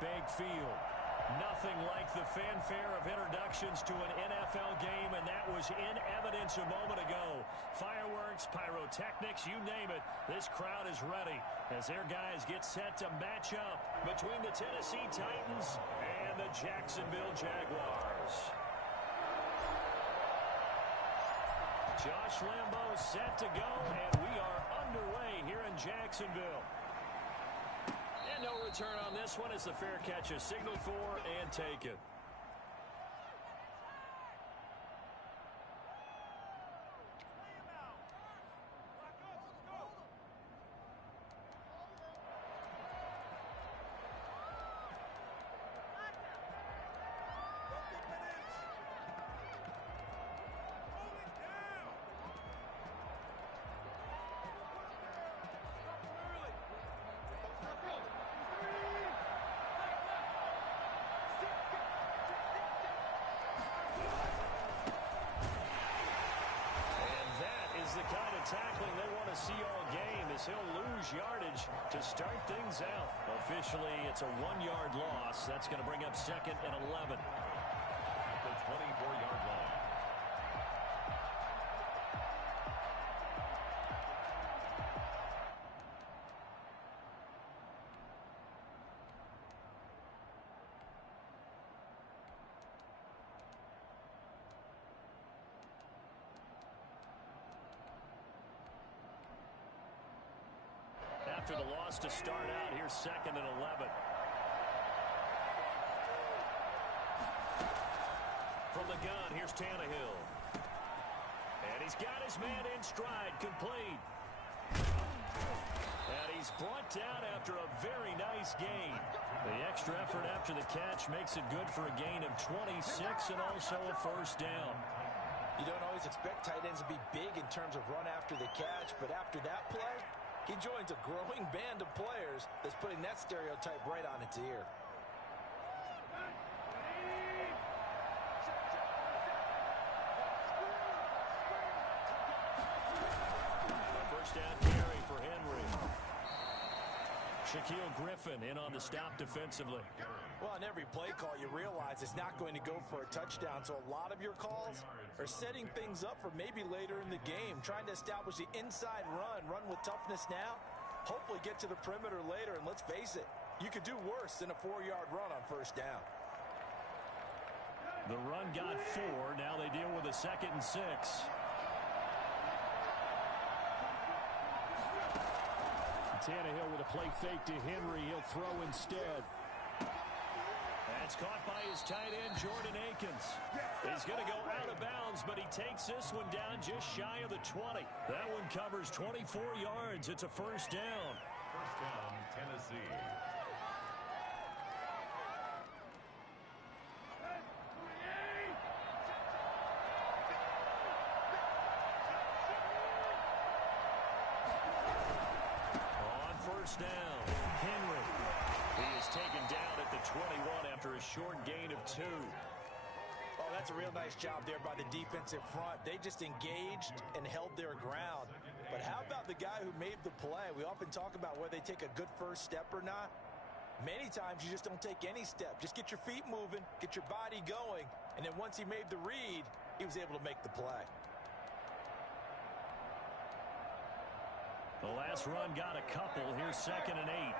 Bank Field. Nothing like the fanfare of introductions to an NFL game, and that was in evidence a moment ago. Fireworks, pyrotechnics, you name it. This crowd is ready as their guys get set to match up between the Tennessee Titans and the Jacksonville Jaguars. Josh Lambo set to go, and we are underway here in Jacksonville. And no return on this one as the fair catch is signaled for and taken. The kind of tackling they want to see all game as he'll lose yardage to start things out. Officially, it's a 1-yard loss. That's going to bring up 2nd and 11. The 24-yard line. After the loss to start out, here's 2nd and 11. From the gun, here's Tannehill. And he's got his man in stride, complete. And he's brought down after a very nice gain. The extra effort after the catch makes it good for a gain of 26 and also a first down. You don't always expect tight ends to be big in terms of run after the catch, but after that play, he joins a growing band of players that's putting that stereotype right on its ear. First down carry for Henry. Shaquille Griffin in on the stop defensively. Well, on every play call, you realize it's not going to go for a touchdown, so a lot of your calls are setting things up for maybe later in the game, trying to establish the inside run with toughness now, hopefully get to the perimeter later, and let's face it, you could do worse than a 4-yard run on first down. The run got 4. Now they deal with a 2nd and 6. Tannehill with a play fake to Henry. He'll throw instead. That's caught by his tight end, Jordan Akins. He's going to go out of bounds, but he takes this one down just shy of the 20. That one covers 24 yards. It's a first down. First down, Tennessee. Down. Henry. He is taken down at the 21 after a short gain of 2. Oh, that's a real nice job there by the defensive front. They just engaged and held their ground. But how about the guy who made the play? We often talk about whether they take a good first step or not. Many times you just don't take any step. Just get your feet moving, get your body going, and then once he made the read, he was able to make the play. The last run got a couple. Here's 2nd and 8.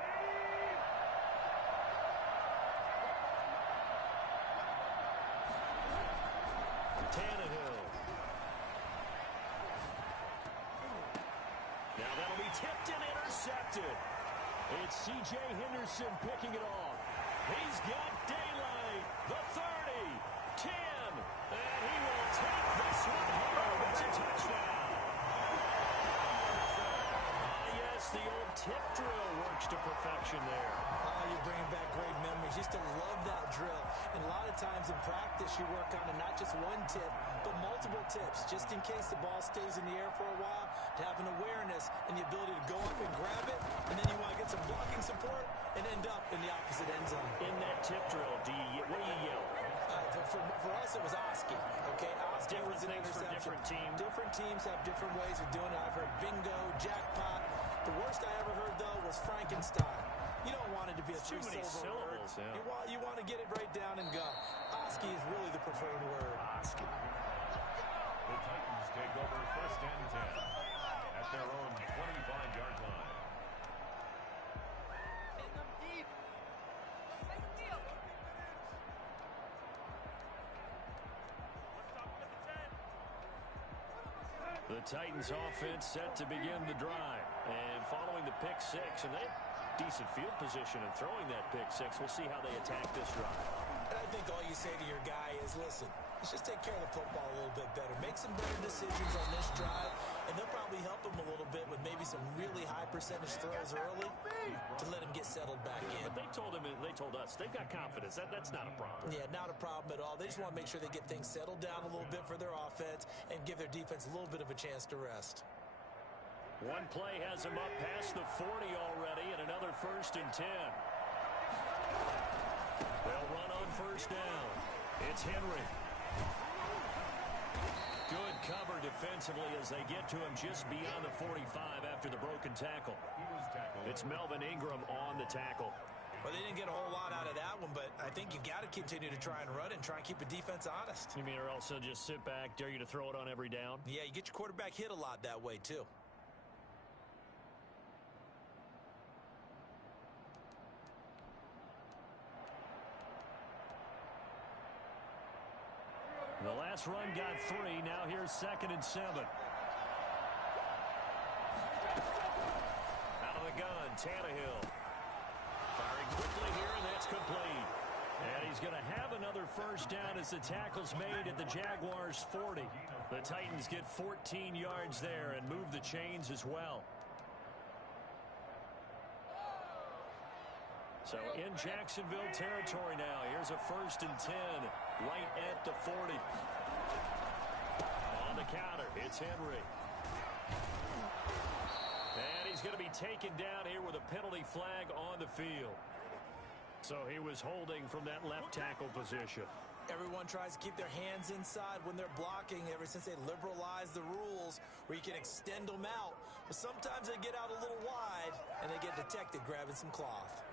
Tannehill. Now that'll be tipped and intercepted. It's C.J. Henderson picking it off. He's got daylight. The 30, 10, and he will take this one home. It's a touchdown. The old tip drill works to perfection there. Oh, you're bringing back great memories. Used to love that drill. And a lot of times in practice, you work on it, not just one tip, but multiple tips, just in case the ball stays in the air for a while, to have an awareness and the ability to go up and grab it, and then you want to get some blocking support and end up in the opposite end zone. In that tip drill, what do you yell? For us, it was Oski. Okay, Oski was an interception. Different teams. Different teams have different ways of doing it. I've heard bingo, jackpot. The worst I ever heard, though, was Frankenstein. You don't want it to be a 3-syllable word. us, yeah. You want to get it right down and go. Oski is really the preferred word. Oski. The Titans take over first and 10 at their own 25-yard line. The Titans offense set to begin the drive. And following the pick six, and they have decent field position in throwing that pick six. We'll see how they attack this drive. And I think all you say to your guy is, listen, let's just take care of the football a little bit better. Make some better decisions on this drive, and they'll probably help him a little bit with maybe some really high percentage throws early to let him get settled back in. But they told us, they've got confidence. That's not a problem. Yeah, not a problem at all. They just want to make sure they get things settled down a little bit for their offense and give their defense a little bit of a chance to rest. One play has him up past the 40 already, and another first and 10. They'll run on first down. It's Henry. Good cover defensively as they get to him just beyond the 45 after the broken tackle. It's Melvin Ingram on the tackle. Well, they didn't get a whole lot out of that one, but I think you've got to continue to try and run and try and keep the defense honest. You mean or else they'll just sit back, dare you to throw it on every down? Yeah, you get your quarterback hit a lot that way, too. The last run got 3. Now here's 2nd and 7. Out of the gun, Tannehill. Firing quickly here, and that's complete. And he's going to have another first down as the tackle's made at the Jaguars' 40. The Titans get 14 yards there and move the chains as well. So in Jacksonville territory now. Here's a 1st and 10 right at the 40. On the counter, it's Henry. And he's going to be taken down here with a penalty flag on the field. So he was holding from that left tackle position. Everyone tries to keep their hands inside when they're blocking ever since they liberalized the rules where you can extend them out. But sometimes they get out a little wide and they get detected grabbing some cloth.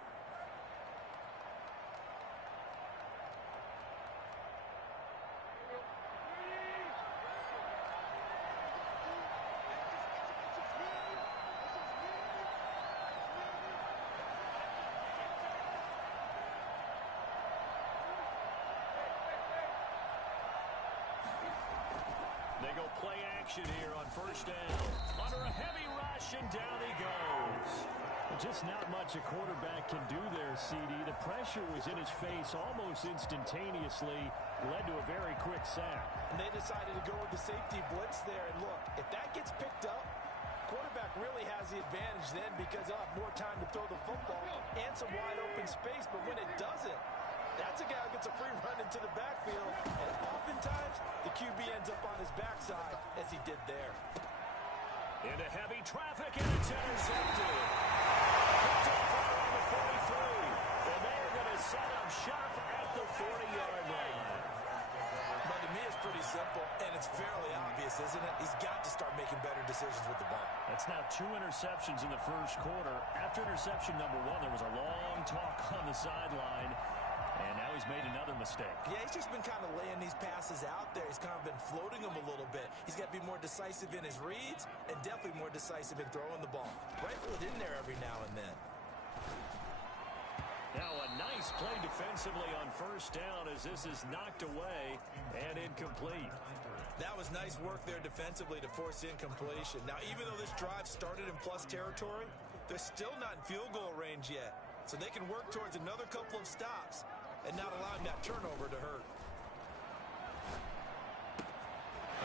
They go play action here on first down. Under a heavy rush, and down he goes. Just not much a quarterback can do there, CD. The pressure was in his face almost instantaneously. Led to a very quick sack. And they decided to go with the safety blitz there. And look, if that gets picked up, quarterback really has the advantage then because he'll have more time to throw the football and some wide open space. But when it doesn't, that's a guy who gets a free run into the backfield. And oftentimes, the QB ends up on his backside, as he did there. Into heavy traffic, and it's intercepted. Picked up right on the 43. And they're going to set up shop at the 40-yard line. But to me, it's pretty simple, and it's fairly obvious, isn't it? He's got to start making better decisions with the ball. That's now 2 interceptions in the first quarter. After interception number 1, there was a long talk on the sideline. And now he's made another mistake. Yeah, he's just been kind of laying these passes out there. He's kind of been floating them a little bit. He's got to be more decisive in his reads and definitely more decisive in throwing the ball. Rifle it in there every now and then. Now a nice play defensively on first down as this is knocked away and incomplete. That was nice work there defensively to force incompletion. Now, even though this drive started in plus territory, they're still not in field goal range yet. So they can work towards another couple of stops and not allowing that turnover to hurt.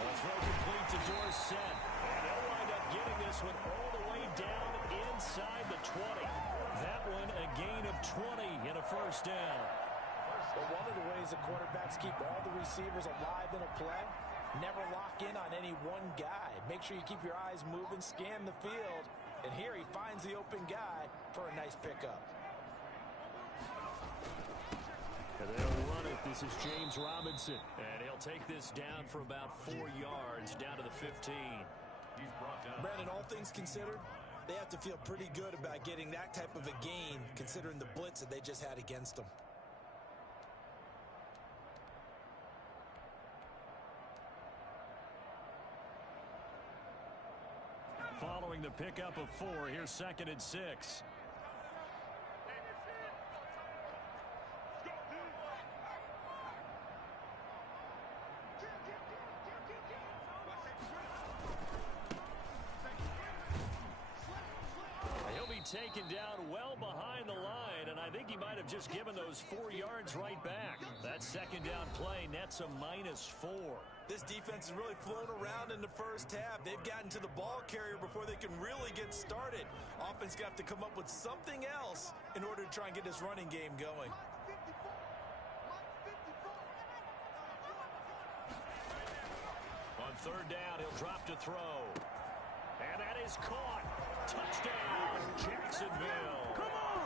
Throw complete to Dorsett. And they'll wind up getting this one all the way down inside the 20. That one a gain of 20 and a first down. But one of the ways the quarterbacks keep all the receivers alive in a play, never lock in on any one guy. Make sure you keep your eyes moving, scan the field. And here he finds the open guy for a nice pickup. And they'll run it. This is James Robinson. And he'll take this down for about 4 yards, down to the 15. Brandon, all things considered, they have to feel pretty good about getting that type of a gain, considering the blitz that they just had against them. following the pickup of 4. Here's 2nd and 6. Taken down well behind the line, and I think he might have just given those 4 yards right back. That 2nd down play nets a -4. This defense is really flown around in the first half. They've gotten to the ball carrier before they can really get started. Offense going to have to come up with something else in order to try and get this running game going. On 3rd down, he'll drop to throw. And that is caught. Touchdown, Jacksonville. Come on!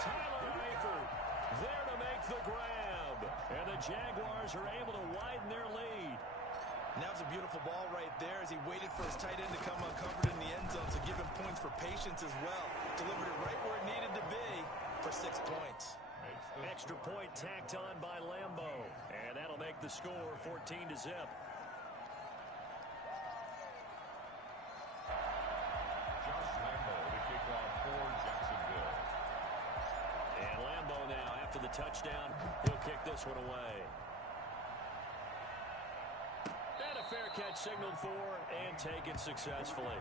Tyler Eifert there to make the grab. And the Jaguars are able to widen their lead. And that was a beautiful ball right there as he waited for his tight end to come uncovered in the end zone, so give him points for patience as well. Delivered it right where it needed to be for 6 points. Extra point tacked on by Lambo. And that'll make the score 14-0. The touchdown, he'll kick this one away. And a fair catch signaled for and taken successfully.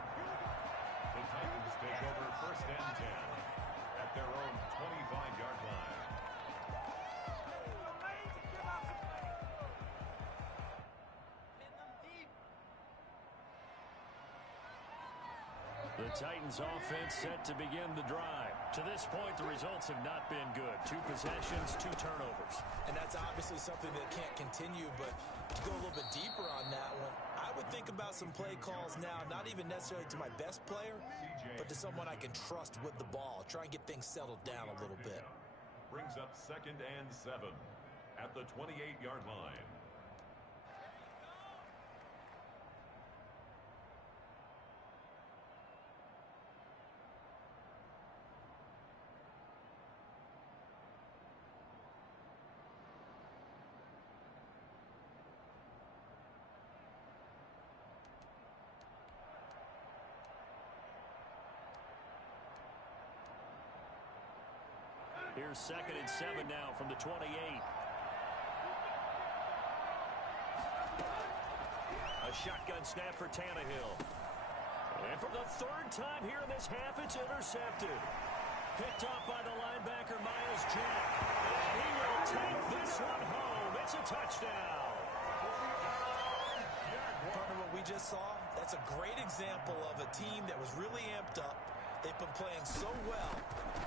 The Titans take over 1st and 10 at their own 25-yard line. The Titans offense set to begin the drive. To this point, the results have not been good. 2 possessions, 2 turnovers. And that's obviously something that can't continue, but to go a little bit deeper on that one, I would think about some play calls now, not even necessarily to my best player, but to someone I can trust with the ball. Try and get things settled down a little bit. Brings up 2nd and 7 at the 28-yard line. Here's 2nd and 7 now from the 28. A shotgun snap for Tannehill. And for the 3rd time here in this half, it's intercepted. Picked off by the linebacker, Myles Jack. And he will take this one home. It's a touchdown. Partner, what we just saw, that's a great example of a team that was really amped up. They've been playing so well,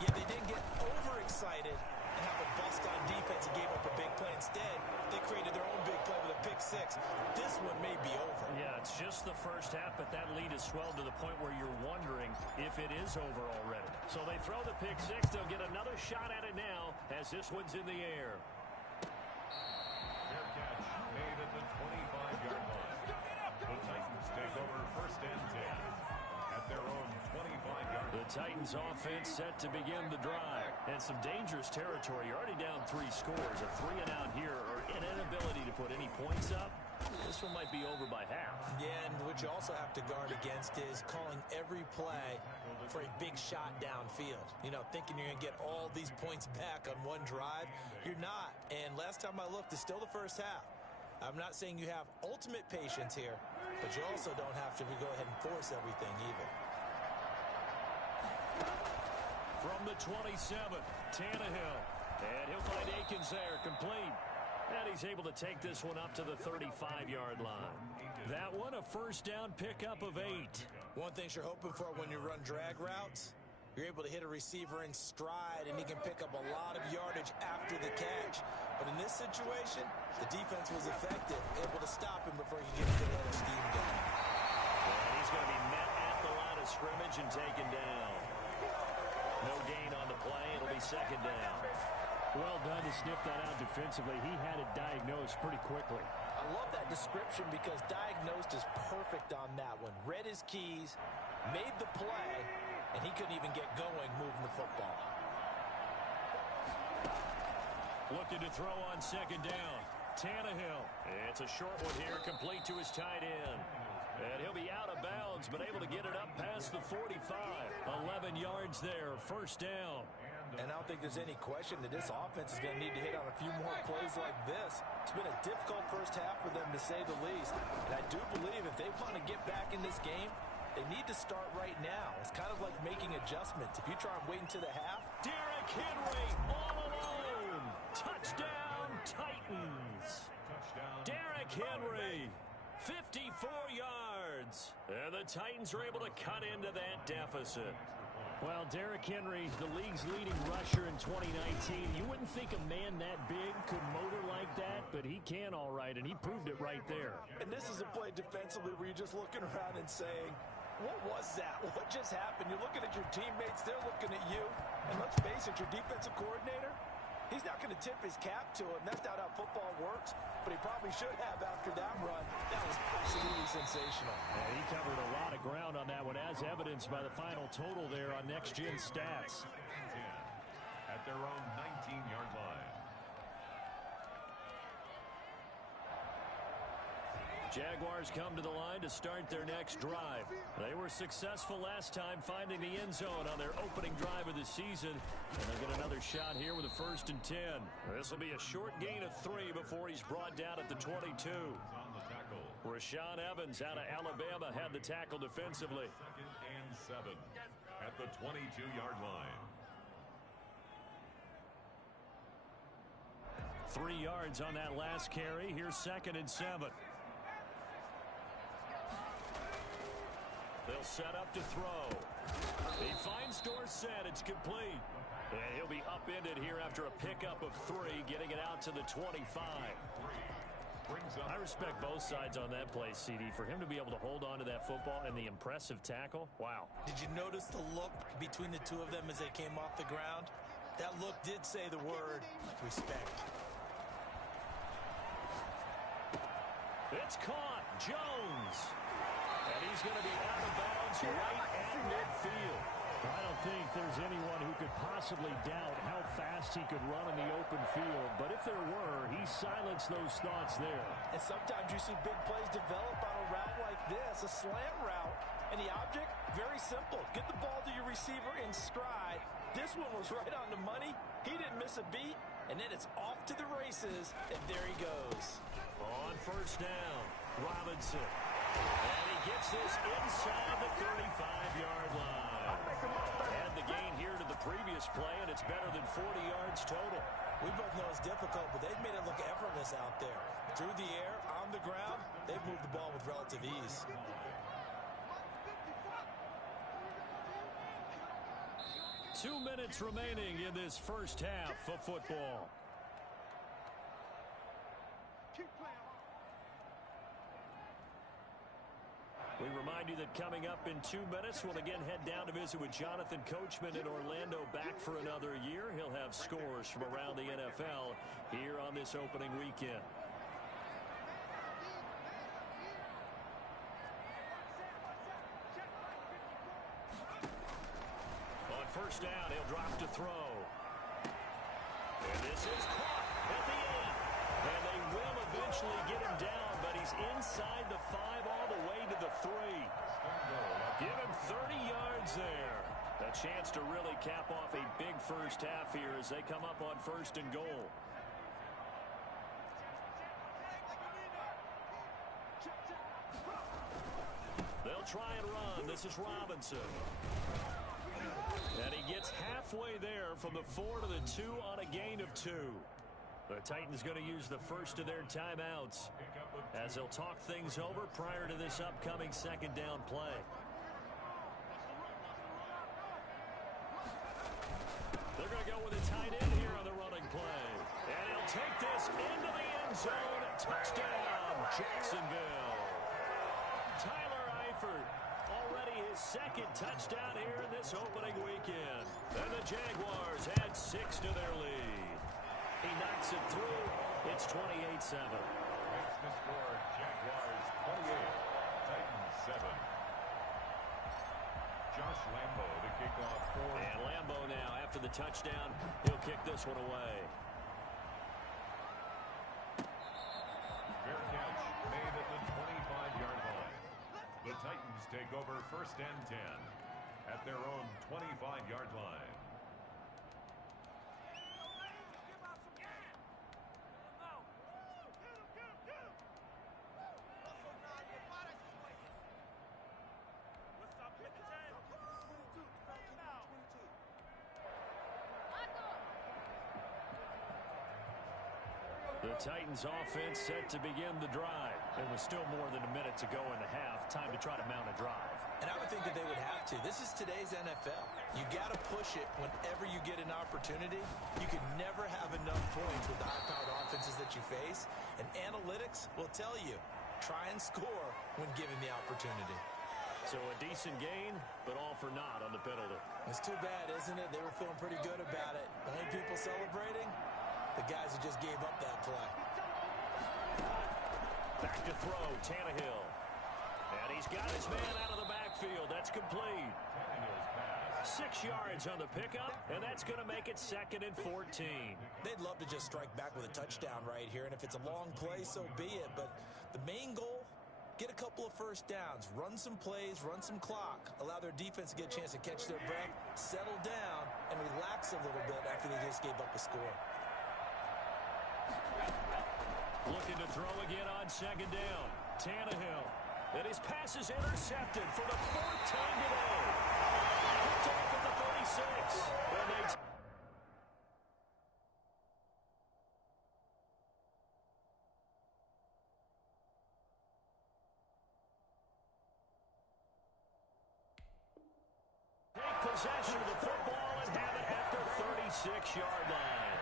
yet they didn't get overexcited and have a bust on defense and gave up a big play. Instead, they created their own big play with a pick 6. This one may be over. Yeah, it's just the first half, but that lead has swelled to the point where you're wondering if it is over already. So they throw the pick 6. They'll get another shot at it now as this one's in the air. Fair catch made at the 25-yard line. The Titans take over 1st and 10. Their own 25-yard. The Titans offense set to begin the drive. And some dangerous territory. You're already down 3 scores. A 3 and out here or an inability to put any points up. This one might be over by half. Yeah, and what you also have to guard against is calling every play for a big shot downfield. You know, thinking you're going to get all these points back on one drive. You're not. And last time I looked, it's still the first half. I'm not saying you have ultimate patience here, but you also don't have to go ahead and force everything either. From the 27, Tannehill. And he'll find Akins there, complete. And he's able to take this one up to the 35-yard line. That one, a 1st down pickup of 8. One thing you're hoping for when you run drag routes, you're able to hit a receiver in stride, and he can pick up a lot of yardage after the catch. But in this situation, the defense was effective, able to stop him before he gets to the steam going. And he's going to be met at the line of scrimmage and taken down. No gain on the play. It'll be 2nd down. Well done to sniff that out defensively. He had it diagnosed pretty quickly. I love that description because diagnosed is perfect on that one. Read his keys, made the play, and he couldn't even get going moving the football. Looking to throw on 2nd down. Tannehill. It's a short one here, complete to his tight end. And he'll be out of bounds, but able to get it up past the 45. 11 yards there, first down. And I don't think there's any question that this offense is going to need to hit on a few more plays like this. It's been a difficult first half for them, to say the least. And I do believe if they want to get back in this game, they need to start right now. It's kind of like making adjustments. If you try and wait until the half. Derrick Henry all alone. Touchdown, Titans. Derrick Henry, 54 yards. And the Titans are able to cut into that deficit. Well, Derrick Henry, the league's leading rusher in 2019. You wouldn't think a man that big could motor like that, but he can all right, and he proved it right there. And this is a play defensively where you're just looking around and saying, what was that? What just happened? You're looking at your teammates. They're looking at you. And let's face it, your defensive coordinator, he's not going to tip his cap to him. That's not how football works, but he probably should have after that run. That was absolutely sensational. Yeah, he covered a lot of ground on that one, as evidenced by the final total there on Next Gen Stats. At their own 19-yard line. Jaguars come to the line to start their next drive. They were successful last time finding the end zone on their opening drive of the season. And they'll get another shot here with a 1st and 10. This will be a short gain of 3 before he's brought down at the 22. Rashaan Evans out of Alabama had the tackle defensively. 2nd and 7 at the 22-yard line. 3 yards on that last carry. Here's 2nd and 7. They'll set up to throw. He finds Dorsett. It's complete. And he'll be upended here after a pickup of 3, getting it out to the 25. I respect both sides on that play, CD. For him to be able to hold on to that football and the impressive tackle, wow. Did you notice the look between the two of them as they came off the ground? That look did say the word respect. It's caught. Jones. And he's going to be out of bounds right at midfield. I don't think there's anyone who could possibly doubt how fast he could run in the open field. But if there were, he silenced those thoughts there. And sometimes you see big plays develop on a route like this, a slant route. And the object, very simple. Get the ball to your receiver in stride. This one was right on the money. He didn't miss a beat. And then it's off to the races. And there he goes. On 1st down, Robinson. And he gets this inside the 35-yard line. And the gain here to the previous play, and it's better than 40 yards total. We both know it's difficult, but they've made it look effortless out there. Through the air, on the ground, they've moved the ball with relative ease. Two minutes remaining in this first half of football. We remind you that coming up in 2 minutes, we'll again head down to visit with Jonathan Coachman in Orlando, back for another year. He'll have scores from around the NFL here on this opening weekend. On 1st down, he'll drop to throw. And this is caught at the 8. And they will eventually get him down, but he's inside the 5 all the way to the 3. Give him 30 yards there. A chance to really cap off a big first half here as they come up on 1st and goal. They'll try and run. This is Robinson. And he gets halfway there from the 4 to the 2 on a gain of 2. The Titans going to use the first of their timeouts as they'll talk things over prior to this upcoming 2nd down play. They're going to go with a tight end here on the running play. And he'll take this into the end zone. Touchdown, Jacksonville. Tyler Eifert, already his 2nd touchdown here in this opening weekend. And the Jaguars add 6 to their lead. He knocks it through. It's 28-7. Makes the score Jaguars 28, Titans 7. Josh Lambo to kick off for. And Lambo now, after the touchdown, he'll kick this one away. Fair catch made at the 25-yard line. first and 10 at their own 25-yard line. The Titans offense set to begin the drive. There was still more than a minute to go in the half. Time to try to mount a drive. And I would think that they would have to. This is today's NFL. You got to push it whenever you get an opportunity. You can never have enough points with the high-powered offenses that you face. And analytics will tell you, try and score when given the opportunity. So a decent gain, but all for naught on the penalty. It's too bad, isn't it? They were feeling pretty good about it. The only people celebrating, the guys who just gave up that play. Back to throw, Tannehill. And he's got his man out of the backfield. That's complete. 6 yards on the pickup, and that's going to make it 2nd and 14. They'd love to just strike back with a touchdown right here, and if it's a long play, so be it. But the main goal, get a couple of first downs, run some plays, run some clock, allow their defense to get a chance to catch their breath, settle down, and relax a little bit after they just gave up a score. Looking to throw again on 2nd down. Tannehill. And his pass is intercepted for the 4th time today. Picked off at the 36. And they take possession of the football and have it at the 36-yard line.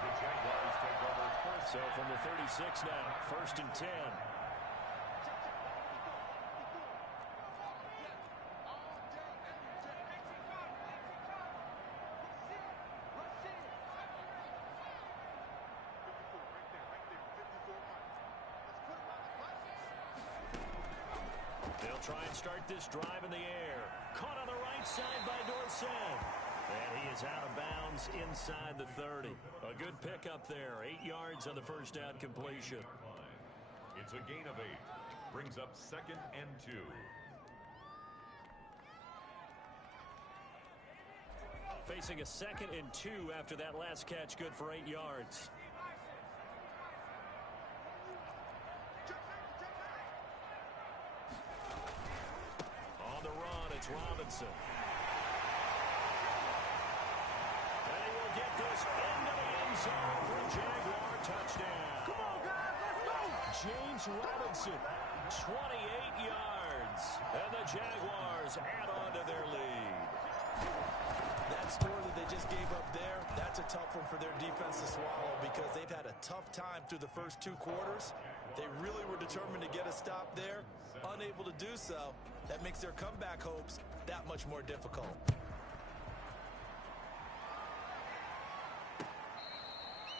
The Jaguars take over first. So from the 36 now, 1st and 10. They'll try and start this drive in the air. Caught on the right side by Dorsett. And he is out of bounds inside the 30. A good pickup there. 8 yards on the first down completion. It's a gain of 8. Brings up 2nd and 2. Facing a 2nd and 2 after that last catch. Good for 8 yards. On the run, it's Robinson. And he will get this into the end zone for a Jaguar touchdown. Come on, guys, let's go! James Robinson, 28 yards. And the Jaguars add on to their lead. That score that they just gave up there, that's a tough one for their defense to swallow because they've had a tough time through the first 2 quarters. They really were determined to get a stop there. Unable to do so, that makes their comeback hopes that much more difficult.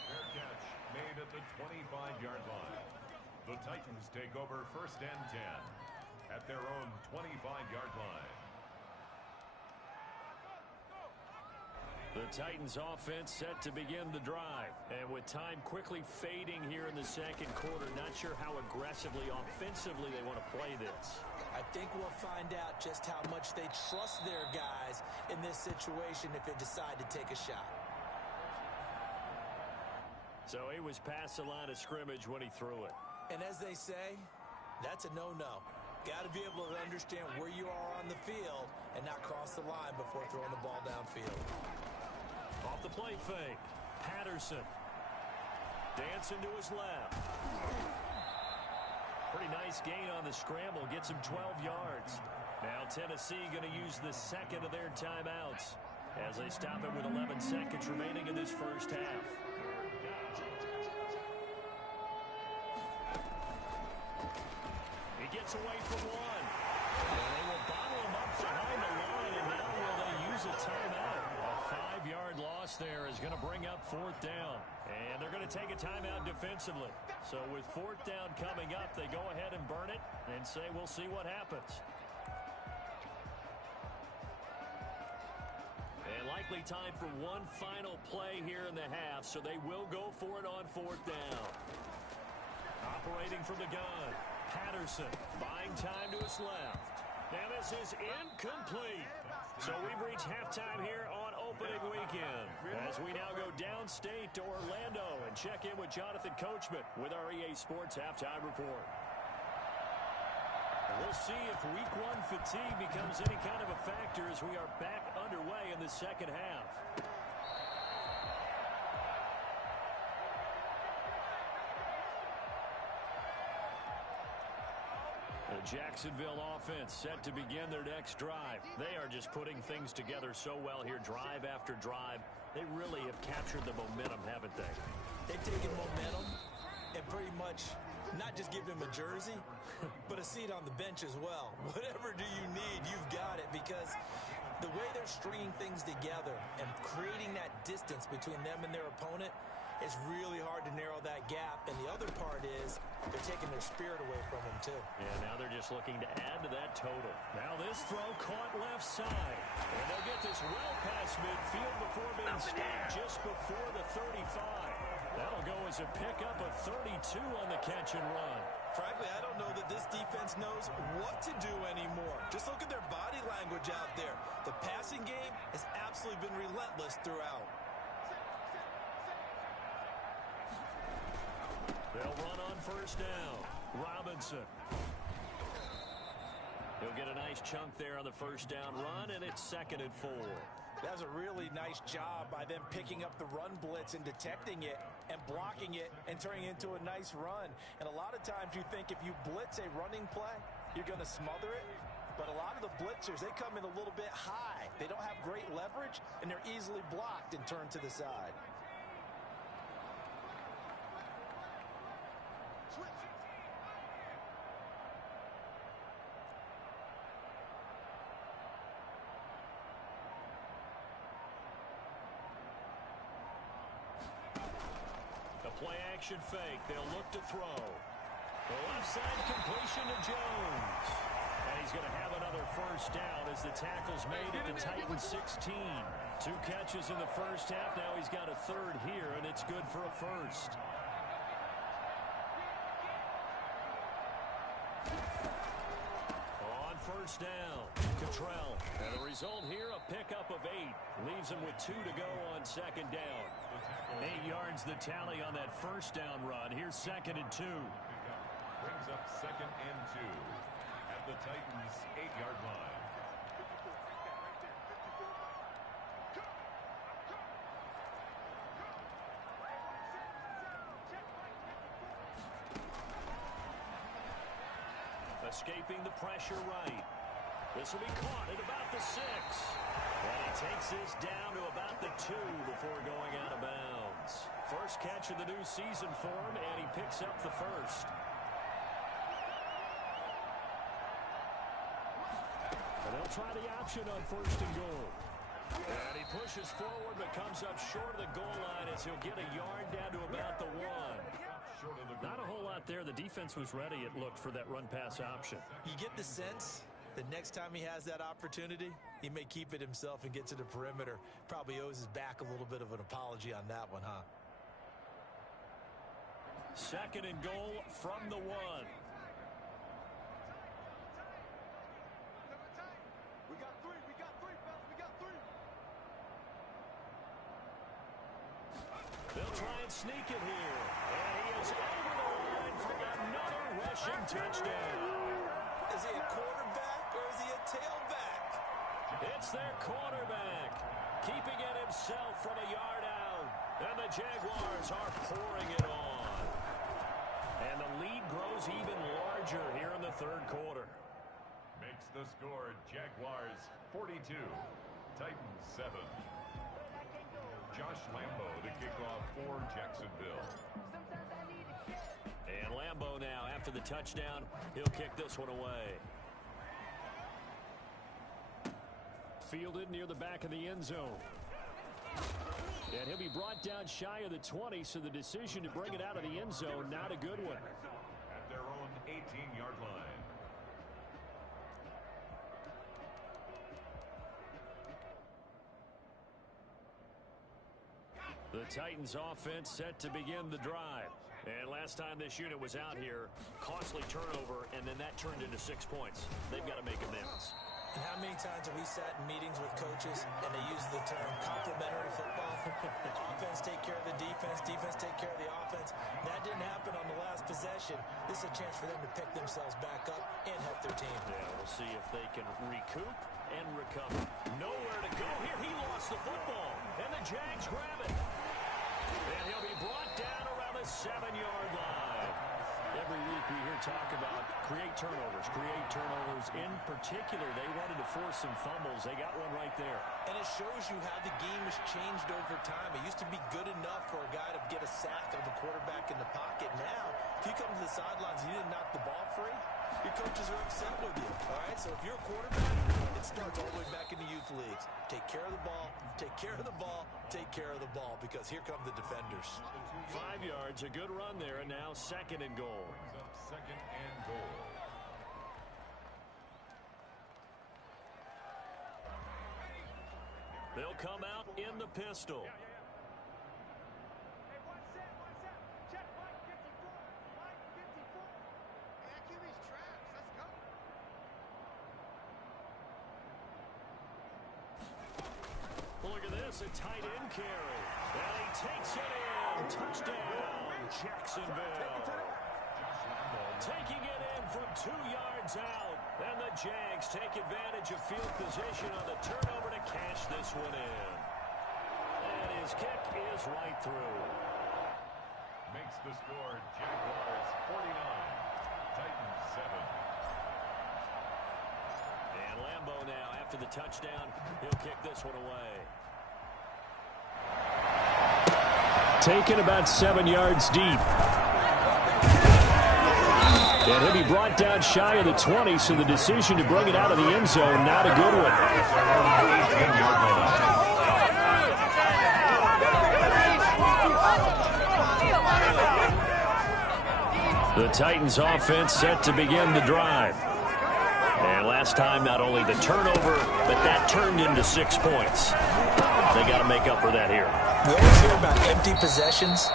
Fair catch made at the 25-yard line. The Titans take over 1st and 10 at their own 25-yard line. The Titans offense set to begin the drive. And with time quickly fading here in the 2nd quarter, not sure how aggressively, offensively they want to play this. I think we'll find out just how much they trust their guys in this situation if they decide to take a shot. So he was past the line of scrimmage when he threw it. And as they say, that's a no-no. Got to be able to understand where you are on the field and not cross the line before throwing the ball downfield. Off the play fake. Patterson. Dancing to his left. Pretty nice gain on the scramble. Gets him 12 yards. Now Tennessee going to use the 2nd of their timeouts as they stop it with 11 seconds remaining in this first half. He gets away from one. And they will bottle him up behind the line, and now will they use a timeout? A 5-yard loss there is going to bring up 4th down. And they're going to take a timeout defensively. So with 4th down coming up, they go ahead and burn it and say we'll see what happens. And likely time for one final play here in the half, so they will go for it on 4th down. Operating from the gun. Patterson buying time to his left. And this is incomplete. So we've reached halftime here on opening weekend as we now go downstate to Orlando and check in with Jonathan Coachman with our EA Sports Halftime Report. We'll see if Week 1 fatigue becomes any kind of a factor as we are back underway in the second half. The Jacksonville offense set to begin their next drive. They are just putting things together so well here, drive after drive. They really have captured the momentum, haven't they? They've taken momentum and pretty much not just give him a jersey, but a seat on the bench as well. Whatever do you need, you've got it, because the way they're stringing things together and creating that distance between them and their opponent, it's really hard to narrow that gap. And the other part is they're taking their spirit away from them, too. Yeah, now they're just looking to add to that total. Now this throw caught left side. And they'll get this well past midfield before being stopped just before the 35. That'll go as a pickup of 32 on the catch and run. Frankly, I don't know that this defense knows what to do anymore. Just look at their body language out there. The passing game has absolutely been relentless throughout. They'll run on first down. Robinson. He'll get a nice chunk there on the first down run, and it's 2nd and 4. That was a really nice job by them picking up the run blitz and detecting it and blocking it and turning it into a nice run. And a lot of times you think if you blitz a running play, you're going to smother it. But a lot of the blitzers, they come in a little bit high. They don't have great leverage, and they're easily blocked and turned to the side. Play action fake. They'll look to throw. The left side completion to Jones. And he's going to have another first down as the tackle's made at the Titans 16. 2 catches in the first half. Now he's got a third here, and it's good for a first. On first down, Cottrell. And the result here, a pickup of 8. Leaves him with 2 to go on second down. 8 yards the tally on that first down run. Here's 2nd and 2. Brings up 2nd and 2 at the Titans' 8-yard line. Escaping the pressure right. This will be caught at about the 6. And he takes this down to about the 2 before going out of bounds. First catch of the new season for him, and he picks up the first. And they'll try the option on 1st and goal. And he pushes forward but comes up short of the goal line as he'll get a yard down to about the 1. Not a whole lot there. The defense was ready, it looked, for that run-pass option. You get the sense the next time he has that opportunity, he may keep it himself and get to the perimeter. Probably owes his back a little bit of an apology on that one, huh? 2nd and goal from the 1. We got 3, fellas. We got 3. They'll try and sneak it here. And he is over the line for another rushing touchdown. Is he a quarterback or is he a tailback? It's their quarterback, keeping it himself from a yard out. And the Jaguars are pouring it on. And the lead grows even larger here in the 3rd quarter. Makes the score Jaguars 42, Titans 7. Josh Lambo to kick off for Jacksonville. And Lambo now, after the touchdown, he'll kick this one away. Fielded near the back of the end zone. And he'll be brought down shy of the 20, so the decision to bring it out of the end zone, not a good one. At their own 18-yard line. The Titans offense set to begin the drive. And last time this unit was out here, costly turnover, and then that turned into 6 points. They've got to make amends. And how many times have we sat in meetings with coaches and they use the term complementary football? Offense take care of the defense, defense take care of the offense. That didn't happen on the last possession. This is a chance for them to pick themselves back up and help their team. Yeah, we'll see if they can recoup and recover. Nowhere to go here. He lost the football, and the Jags grab it. And he'll be brought down around the 7-yard line. Every week we hear talk about create turnovers. In particular, they wanted to force some fumbles. They got one right there. And it shows you how the game has changed over time. It used to be good enough for a guy to get a sack of a quarterback in the pocket. Now, if you come to the sidelines and you didn't knock the ball free, your coaches are upset with you. All right, so if you're a quarterback, it starts all the way back in the youth leagues. Take care of the ball, take care of the ball, take care of the ball, because here come the defenders. 5 yards, a good run there, and now 2nd and goal. Second and goal. They'll come out in the pistol. Hey, one set. Check Mike 54. Mike 54. Hey, QB's trash. Let's go. Look at this, a tight end carry. And he takes it in. Touchdown, Jacksonville. Taking it in from 2 yards out. And the Jags take advantage of field position on the turnover to cash this one in. And his kick is right through. Makes the score Jaguars 49, Titans 7. And Lambo now, after the touchdown, he'll kick this one away. Taken about 7 yards deep. And he'll be brought down shy of the 20, so the decision to bring it out of the end zone, not a good one. The Titans offense set to begin the drive. And last time, not only the turnover, but that turned into 6 points. They got to make up for that here. We always hear about empty possessions,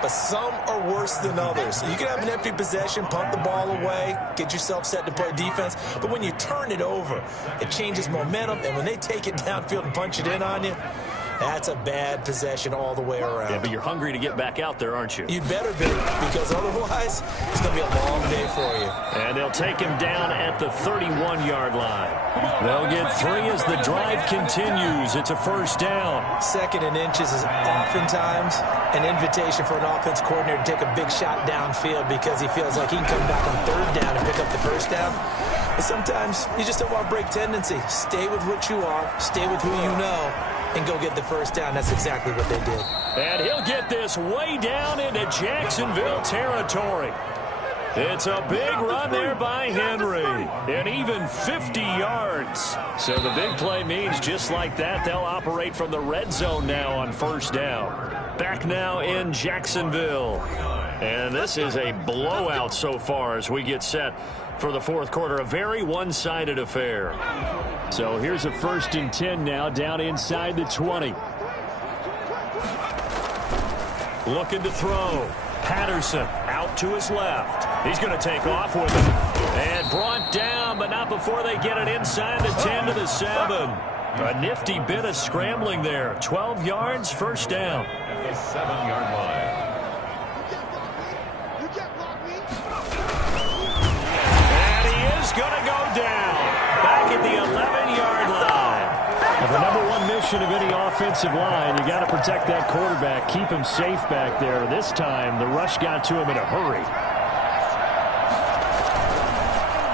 but some are worse than others. You can have an empty possession, pump the ball away, get yourself set to play defense, but when you turn it over, it changes momentum, and when they take it downfield and punch it in on you, that's a bad possession all the way around. Yeah, but you're hungry to get back out there, aren't you? You'd better be, because otherwise, it's going to be a long day for you. And they'll take him down at the 31-yard line. They'll get 3 as the drive continues. It's a first down. 2nd and inches is oftentimes an invitation for an offense coordinator to take a big shot downfield because he feels like he can come back on 3rd down and pick up the first down. But sometimes you just don't want to break tendency. Stay with what you are, stay with who you know, and go get the first down. That's exactly what they did. And he'll get this way down into Jacksonville territory. It's a big run there by Henry, and even 50 yards. So the big play means just like that, they'll operate from the red zone now on first down. Back now in Jacksonville. And this is a blowout so far as we get set for the 4th quarter. A very one-sided affair. So here's a 1st and 10 now down inside the 20. Looking to throw. Patterson out to his left. He's going to take off with it. And brought down, but not before they get it inside the 10 to the 7. A nifty bit of scrambling there. 12 yards, first down. At the 7-yard line. You can't block me. And he is going to go down. Back at the 11-yard line. The number one mission of any offensive line, you got to protect that quarterback, keep him safe back there. This time, the rush got to him in a hurry.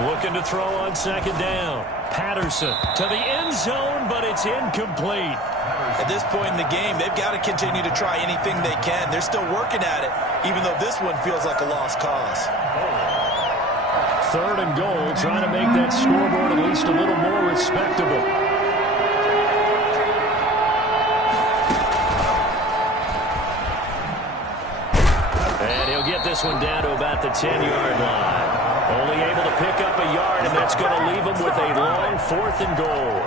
Looking to throw on 2nd down. Patterson to the end zone, but it's incomplete. At this point in the game, they've got to continue to try anything they can. They're still working at it, even though this one feels like a lost cause. 3rd and goal, trying to make that scoreboard at least a little more respectable. get this one down to about the 10-yard line. Only able to pick up a yard, and that's going to leave them with a long 4th and goal.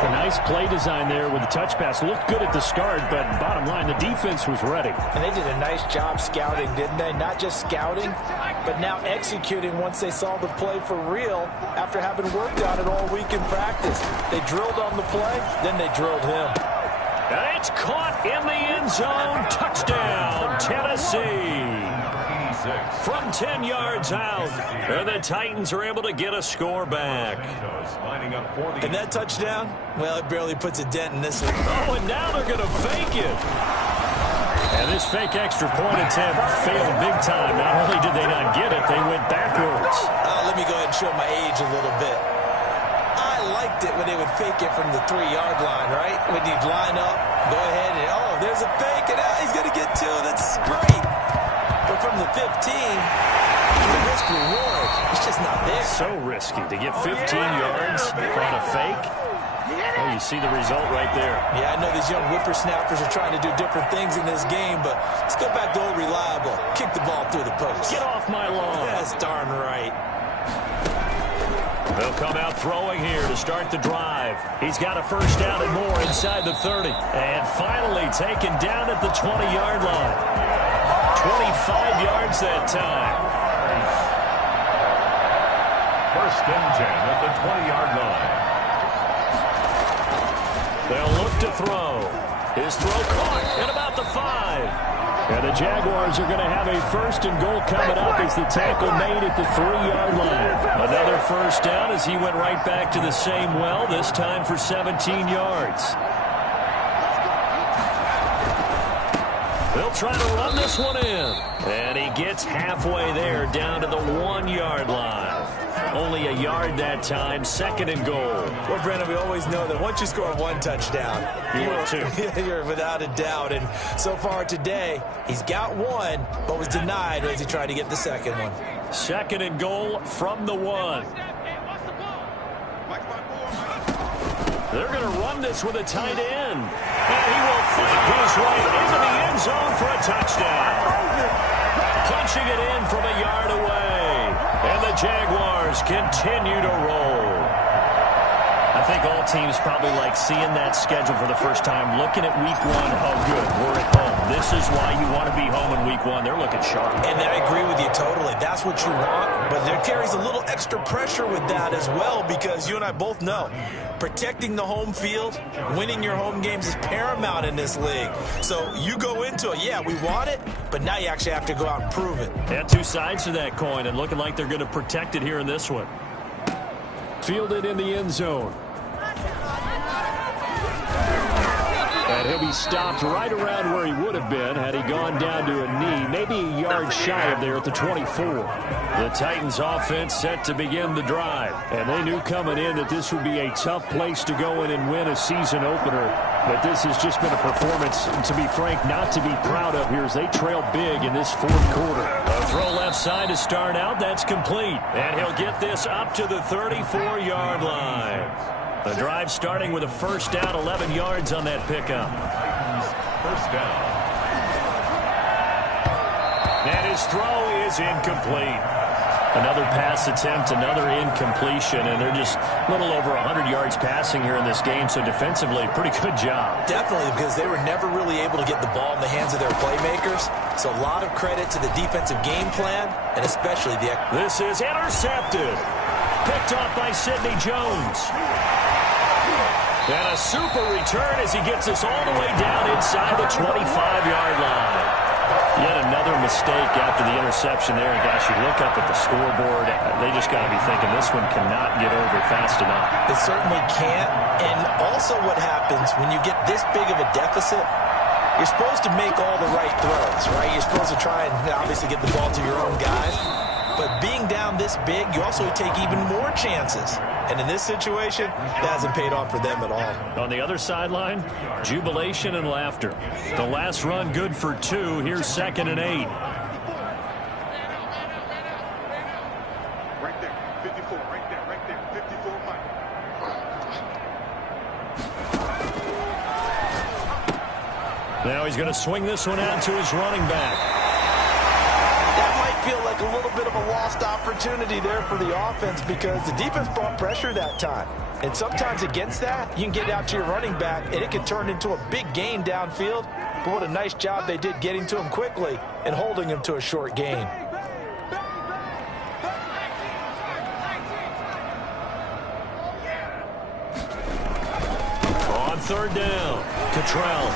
A nice play design there with the touch pass. Looked good at the start, but bottom line, the defense was ready. And they did a nice job scouting, didn't they? Not just scouting, but now executing once they saw the play for real after having worked on it all week in practice. They drilled on the play, then they drilled him. And it's caught in the end zone. Touchdown, Tennessee. From 10 yards out, and the Titans are able to get a score back. And that touchdown, well, it barely puts a dent in this one. Oh, and now they're going to fake it. And this fake extra point attempt failed big time. Not only did they not get it, they went backwards. Let me go ahead and show my age a little bit. I liked it when they would fake it from the 3-yard line, right? When you'd line up, go ahead and, oh, there's a fake, and he's going to get 2. That's great. But from the 15, the risk reward, it's just not there. So risky to get 15 yards on a fake. Well, you see the result right there. Yeah, I know these young whippersnappers are trying to do different things in this game, but let's go back to old reliable. Kick the ball through the post. Get off my lawn. That's darn right. They'll come out throwing here to start the drive. He's got a first down and more inside the 30. And finally taken down at the 20-yard line. 25 yards that time. First and 10 at the 20-yard line. They'll look to throw. His throw caught at about the 5. And the Jaguars are going to have a first and goal coming up as the tackle made at the 3-yard line. Another first down as he went right back to the same well, this time for 17 yards. They'll try to run this one in. And he gets halfway there, down to the 1-yard line. Only a yard that time, 2nd and goal. Well, Brandon, we always know that once you score 1 touchdown, you're without a doubt. And so far today, he's got 1, but was denied as he tried to get the 2nd one. 2nd and goal from the 1. They're going to run this with a tight end. And he will fight his way into the end zone for a touchdown. Punching it in from a yard away. And the Jaguars continue to roll. I think all teams probably like seeing that schedule for the first time, looking at week 1. Oh, good, we're at home. This is why you want to be home in week 1. They're looking sharp. And I agree with you totally. That's what you want. But there carries a little extra pressure with that as well, because you and I both know protecting the home field, winning your home games is paramount in this league. So you go into it, yeah, we want it, but now you actually have to go out and prove it. Yeah, 2 sides to that coin, and looking like they're going to protect it here in this one. Fielded in the end zone. And he'll be stopped right around where he would have been had he gone down to a knee, maybe a yard shy of there at the 24. The Titans offense set to begin the drive. And they knew coming in that this would be a tough place to go in and win a season opener. But this has just been a performance, to be frank, not to be proud of here as they trail big in this 4th quarter. A throw left side to start out. That's complete. And he'll get this up to the 34-yard line. The drive starting with a first down, 11 yards on that pickup. First down. And his throw is incomplete. Another pass attempt, another incompletion, and they're just a little over 100 yards passing here in this game, so defensively, pretty good job. Definitely, because they were never really able to get the ball in the hands of their playmakers. So a lot of credit to the defensive game plan, and especially the... This is intercepted. Picked off by Sidney Jones. And a super return as he gets us all the way down inside the 25-yard line. Yet another mistake after the interception there. And gosh, you look up at the scoreboard, they just got to be thinking this one cannot get over fast enough. It certainly can't. And also what happens when you get this big of a deficit, you're supposed to make all the right throws, right? You're supposed to try and obviously get the ball to your own guys. But being down this big, you also take even more chances. And in this situation, that hasn't paid off for them at all. On the other sideline, jubilation and laughter. The last run good for 2. Here's 2nd and 8. Right there, 54, right there, 54, Mike. Now he's going to swing this one out to his running back. feel like a little bit of a lost opportunity there for the offense because the defense brought pressure that time. And sometimes against that, you can get out to your running back, and it can turn into a big gain downfield. But what a nice job they did getting to him quickly and holding him to a short gain. On third down, Cottrell.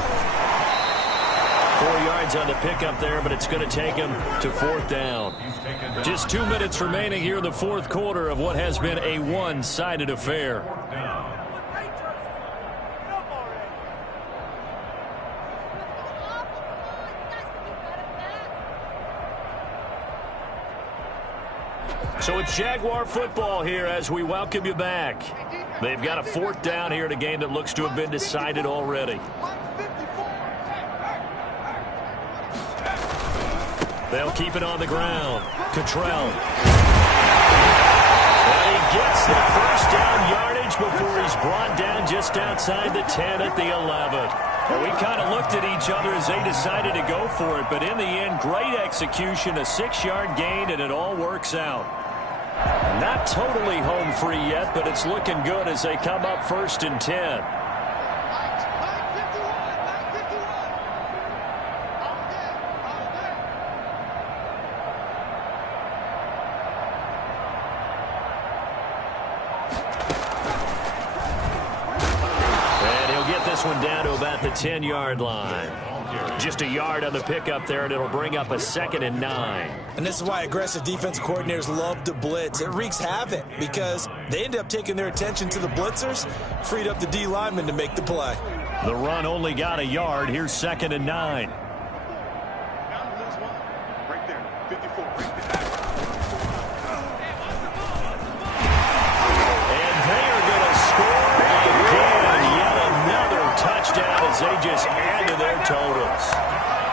4 yards on the pickup there, but it's going to take him to fourth down. Just 2 minutes remaining here in the fourth quarter of what has been a one-sided affair. So it's Jaguar football here as we welcome you back. They've got a fourth down here in a game that looks to have been decided already. They'll keep it on the ground. Cottrell. And he gets the first down yardage before he's brought down just outside the 10 at the 11. And we kind of looked at each other as they decided to go for it, but in the end, great execution, a 6-yard gain, and it all works out. Not totally home free yet, but it's looking good as they come up first and 10. One down to about the 10-yard line. Just a yard on the pickup there, and it'll bring up a 2nd and 9. And this is why aggressive defense coordinators love to blitz. It wreaks havoc because they end up taking their attention to the blitzers, freed up the D lineman to make the play. The run only got a yard. Here's 2nd and 9. Right there, 54, right there. And they are going to score again. Yet another touchdown as they just add to their totals.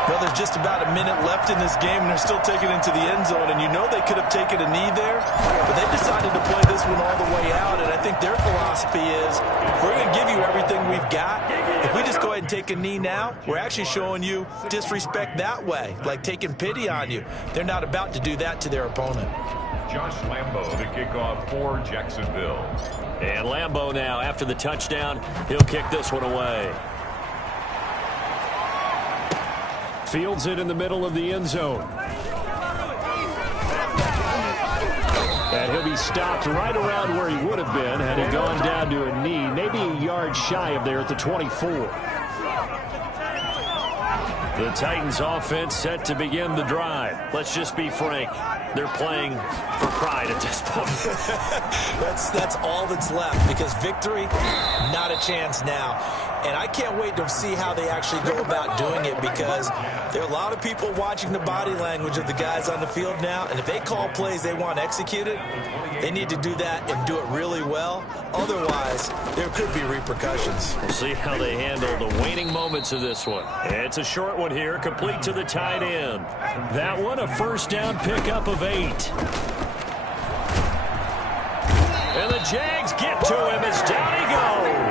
Well, there's just about a minute left in this game, and they're still taking it into the end zone. And you know they could have taken a knee there, but they decided to play this one all the way out. And I think their philosophy is, we're going to give you everything we've got. If we just go ahead and take a knee now, we're actually showing you disrespect that way, like taking pity on you. They're not about to do that to their opponent. Josh Lambo, the kickoff for Jacksonville. And Lambo now, after the touchdown, he'll kick this one away. Fields it in the middle of the end zone. And he'll be stopped right around where he would have been had he gone down to a knee, maybe a yard shy of there at the 24. The Titans offense set to begin the drive. Let's just be frank. They're playing for pride at this point. That's all that's left because victory, not a chance now. And I can't wait to see how they actually go about doing it because there are a lot of people watching the body language of the guys on the field now. And if they call plays they want executed, they need to do that and do it really well. Otherwise, there could be repercussions. We'll see how they handle the waning moments of this one. It's a short one here, complete to the tight end. That one, a first down pickup of 8. And the Jags get to him as down he goes.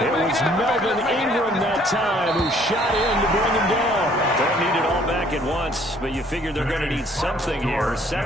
It was Melvin Ingram that time who shot in to bring him down. Don't need it all back at once, but you figure they're going to need something here.